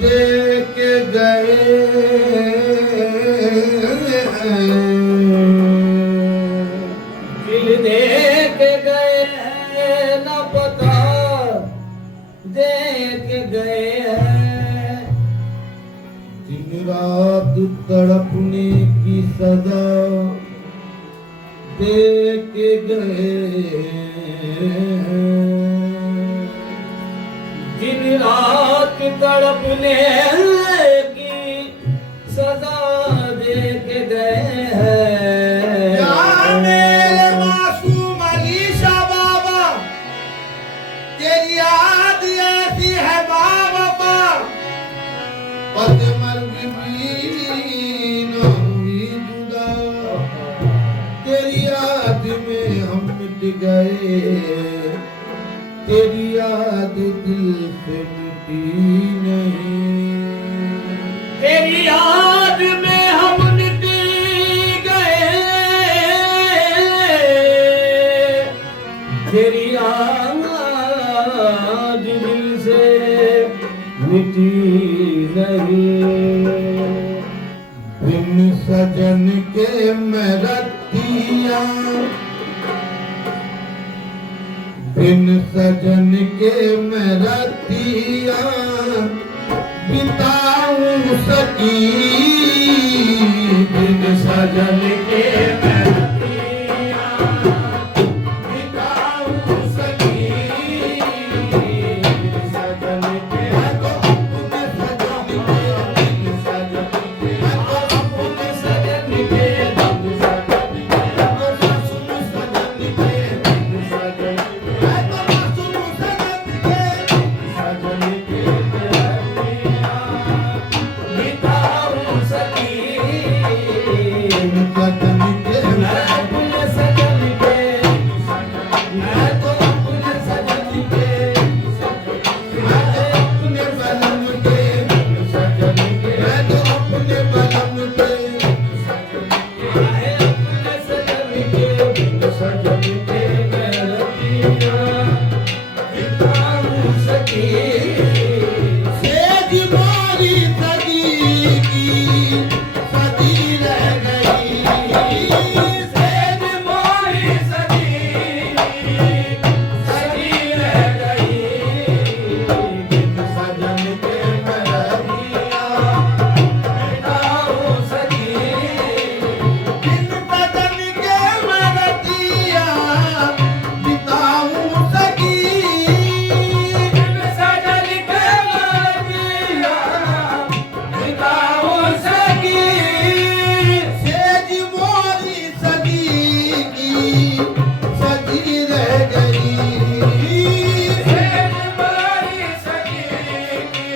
दे के गए दिल दे के गए हैं न पता दे के गए हैं दिन रात तड़पने की सजा दे के गए दिन रात तड़पने की सजा दे के गए हैं। या मेरे मासूम अलीशा बाबा, तेरी याद ऐसी है बाबा, पदमर्ग भी न हुई जुदा, तेरी याद में हम मिट गए, तेरी याद दिल से मिटी नहीं, तेरी याद में हम मिट गए, तेरी याद दिल से मिटी नहीं। बिन सजन के मैं रतिया, बिन सजन के मैं रतिया बिताऊं सकी, बिन सजन के मैं रतिया बिताऊं सकी, बिन सजन के मैं तो अपने सजन के, बिन सजन के मैं तो अपने सजन के, बिन सजन के मैं तो मासूम सजन के, बिन सजन के मैं तो मासूम सजन के, सजन के रतिया बिताऊं सकी, बिन सजन के मैं अपने सजन के, मैं तो अपने सजन के, मैं तो अपने बलम के, सजन के मैं तो अपने बलम के, मैं अपने सजन के, सजन के रतिया बिताऊं सकी। सेज मोरी सदी की सदी रह गई, सेज मोरी सदी सजी रह गई, बिन सजन के मैं रहिया बिताऊं सकी, बिन सजन के मैं रतिया बिताऊं सकी, बिन सजन के रतिया बिताऊं सकी। सेज मोरी सदी की सदी रह गई, सेज मोरी सजी की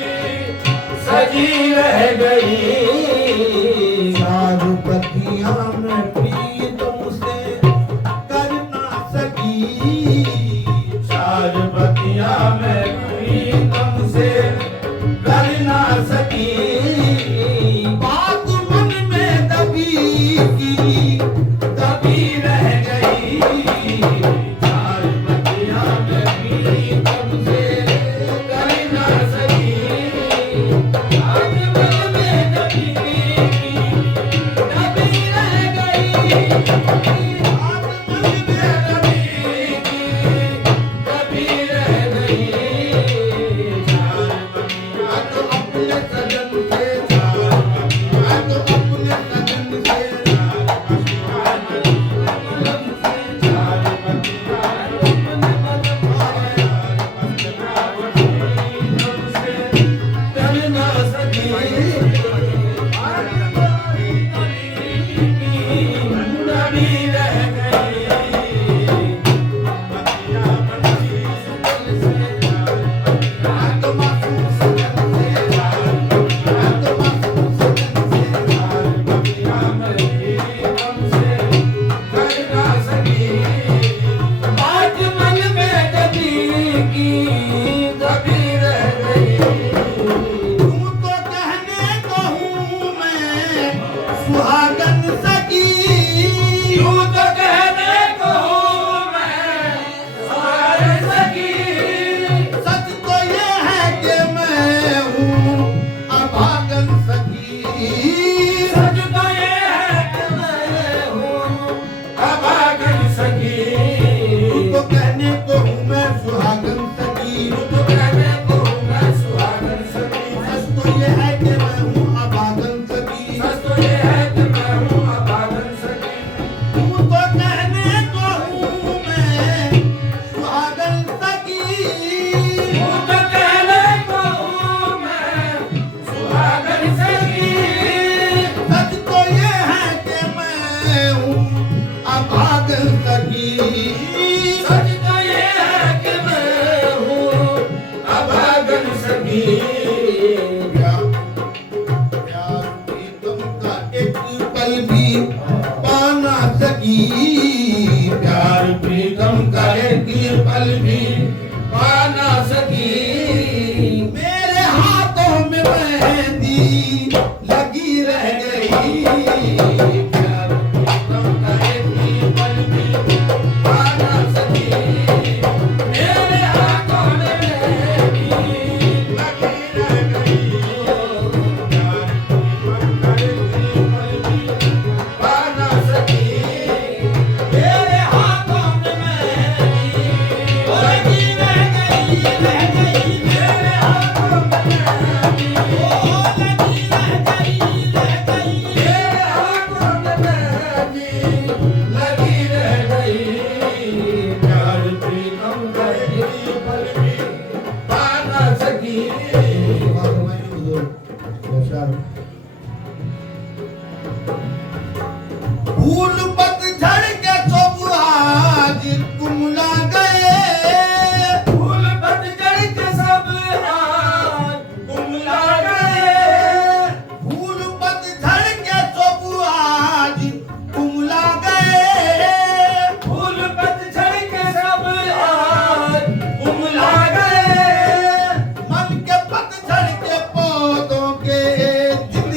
सजी रह गई, चारू पतियां में प्रीतम से कर ना सकी, चार बतिया में प्रीतम से कर ना सकी, बात मन में दबी की तभी रह गई, चार बतिया में प्रीतम से कर ना सकी, आज मन में सकी प्यार प्रीतम का एक पल भी पा ना सकी, प्यार प्रीतम का एक पल भी पा ना सकी मेरे हाथों में मेहंदी लगी रह गई, प्यार प्रीतम का एक पल भी पा ना सकी मेरे हाथों में मेहंदी लगी रह गई प्यार प्रीतम का एक पल भी पा ना सकी मेरे हाथों में मेहंदी लगी रह गई मेरे हाथों में मेहंदी लगी रह गई मेरे हाथों में मेहंदी लगी रह गई प्यार प्रीतम का एक पल भी पा ना सकी फूल पतझड़ के सब आज कुमला गए, फूल पतझड़ के सब आज कुमला गए फूल पतझड़ के सब आज कुमला गए, फूल पतझड़ के सब आज कुमला गए मन के पतझड़ के पौधों के दिन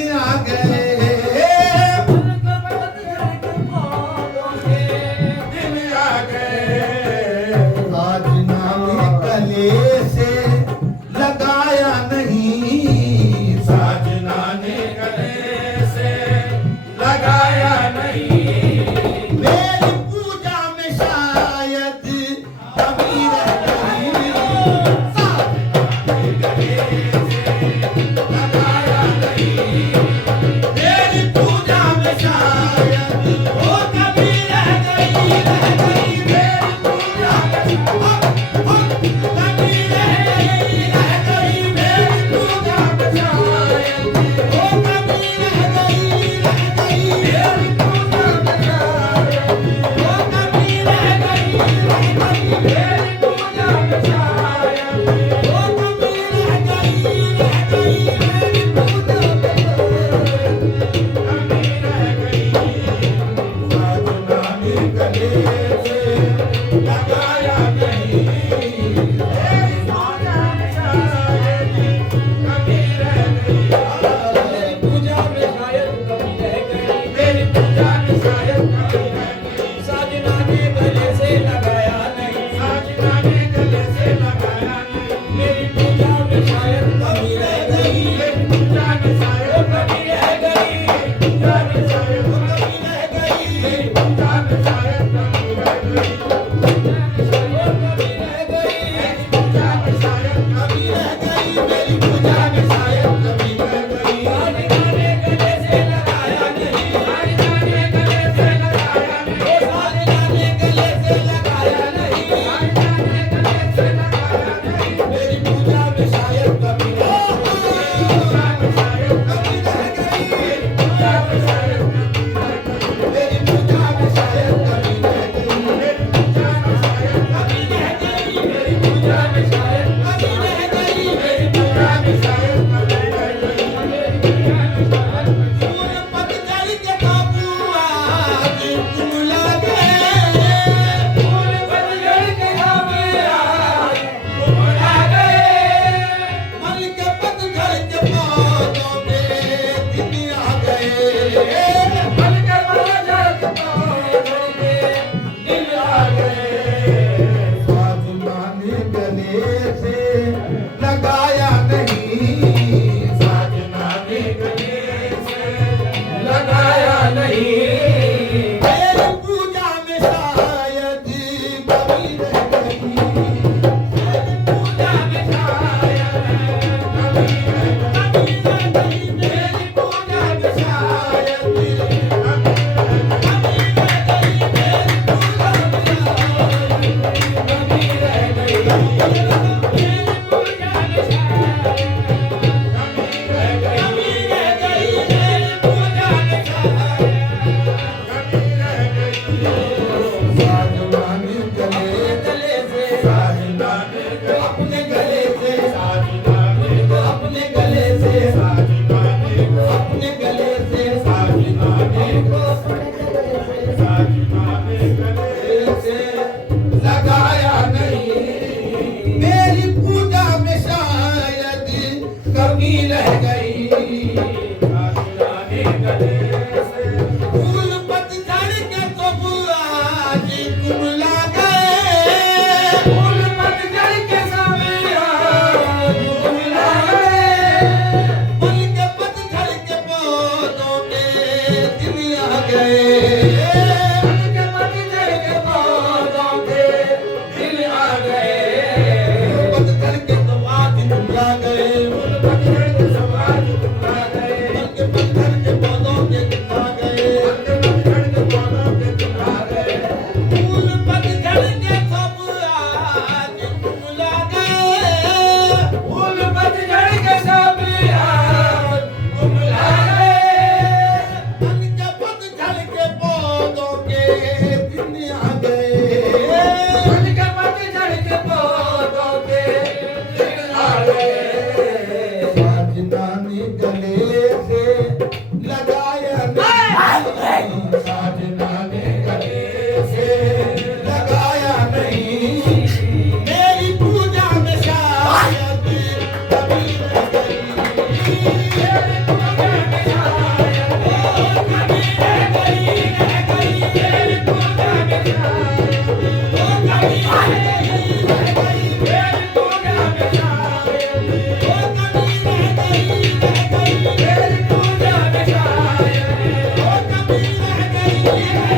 कमी रह गई साजनाने गले से फूल पतझड़ के तो आज कुमला गए फूल पतझड़ के समय आज कुमला गए फूल के पतझड़ के पौधों के दिन आ गए फूल के पतझड़ के पौधों के दिन आ गए पतझड़ के तो आज कुमला गए फूल पतझड़ के समाज कुमला गए फूल के पतझड़ के पौधों के दिन आ गए पतझड़ के पौधों के दिन आ गए फूल पतझड़ के सब आज कुमला गए फूल पतझड़ के सब आज कुमला गए मन के पतझड़ के पौधों के दिन आ गए फूल के पतझड़ के पौधों के दिन आ गए साजना ने गले से लगाया नहीं साजना ने गले से लगाया नहीं मेरी पूजा में शायद कभी रह गई मेरी पूजा में शायद कभी रह गई मेरी पूजा में शायद कभी रह गई मेरी पूजा में शायद मेरी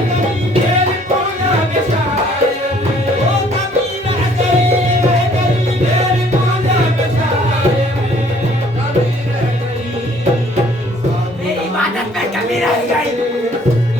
पूजा में शायद मेरी पूजा में शायद मेरी पूजा में शायद कभी रह गई मेरी इबादत में कमी रह गई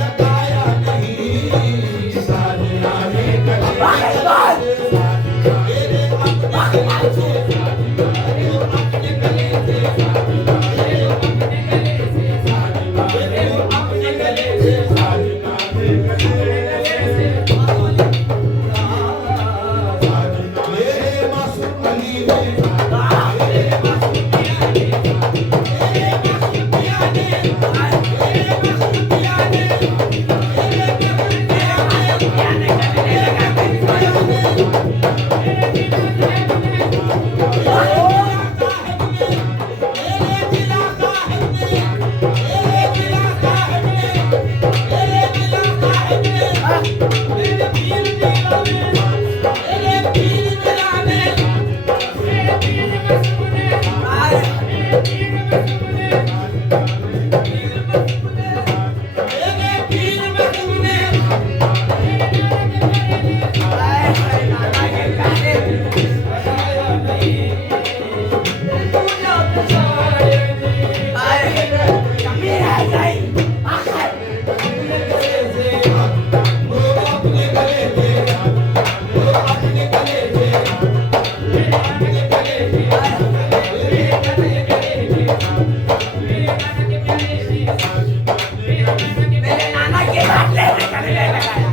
लगाया नहीं साजना ने गले मेरे अपने गले से अपने गले से अपने गले से साजना ने मेरे मासूम अली ने मेरे नाना के हाथ लेने करने लगाया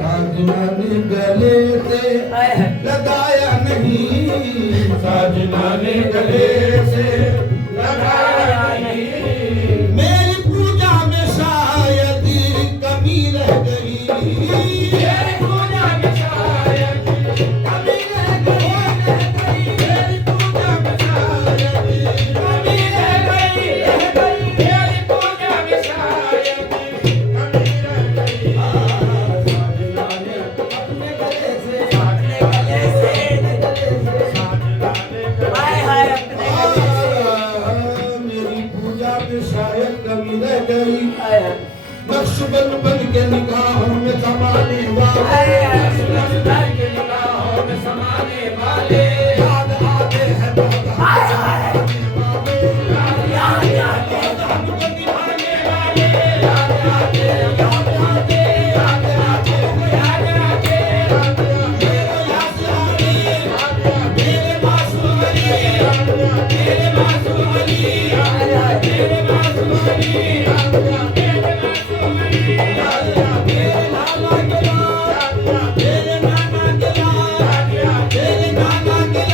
साजना ने गले से लगाया नहीं साजना ने गले से लगाया नहीं मेरी पूजा में शायद कमी रह गई मेरी पूजा में शायद कभी रह गई मेरी पूजा में शायद कभी रह गई मेरी पूजा में शायद कभी रह गई साजना ने अपने गले से हाय हाय अपने मेरी पूजा में शायद कमी रह गई नक्श बन के निगाहों में समाने वाले के निगाहों में समाने वाले याद आते हैं हमको निभाने वाले याद आते मेरे मासूम अली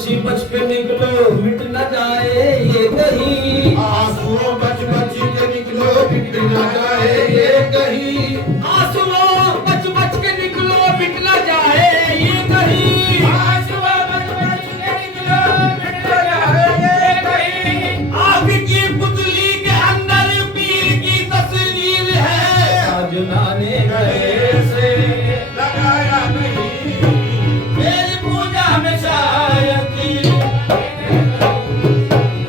बची बच के निकलो मिट न जाए ये कहीं, आंसुओं बच बच के निकलो मिट न जाए ये कहीं, आंसुओं बच बच के निकलो मिट न जाए ये कहीं, आंसुओं बच बच के निकलो मिट न जाए ये कहीं। आग की पुतली के अंदर पीर की तस्वीर है, साजना ने गले से लगाया नहीं, मेरी पूजा में शायद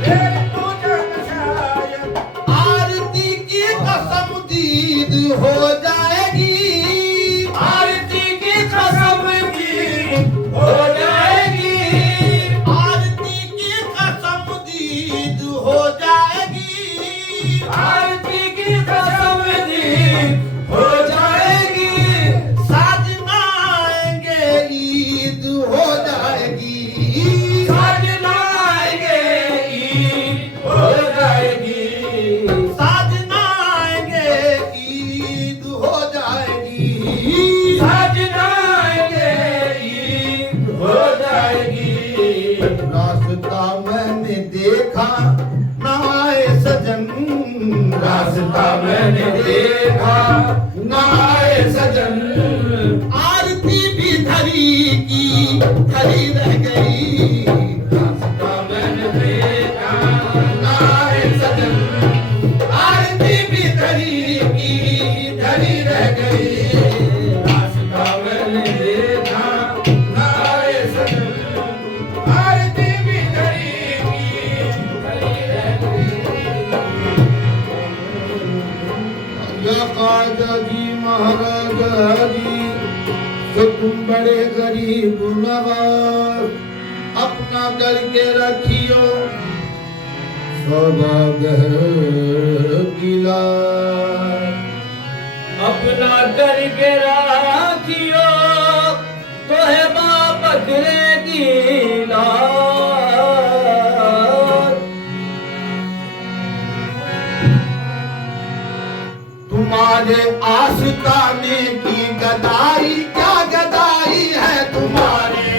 मेरी पूजा में शायद आरती की कसम दीद हो जाएगी, आरती की कसम दी हो जाएगी, आरती की कसम दीद हो जाएगी, आरती की कसम दी हो जाएगी, साजना आएंगे ईद हो जाएगी, साजना आएंगे ईद हो जाएगी, साजना आएंगे ईद हो जाएगी, साजना आएंगे ईद हो जाएगी। रास्ता मैंने देखा ना आए सजन, रास्ता मैंने देखा ना आए सजन, आरती भी धरी की धरी रह गई, रास्ता मैंने देखा ना आए सजन, आरती भी धरी की धरी रह गई, रास्ता मैंने देखा ना आए सजन, आरती भी धरी की धरी रह या ख्वाजा जी महाराजा जी तो तुम बड़े गरीब नवाज, अपना करके रखियो सौभाग्य गिला, अपना करके राखियो तो है बाप करेगी लाल, तुम्हारे आस्ताने की गदाई क्या गदाई है, तुम्हारे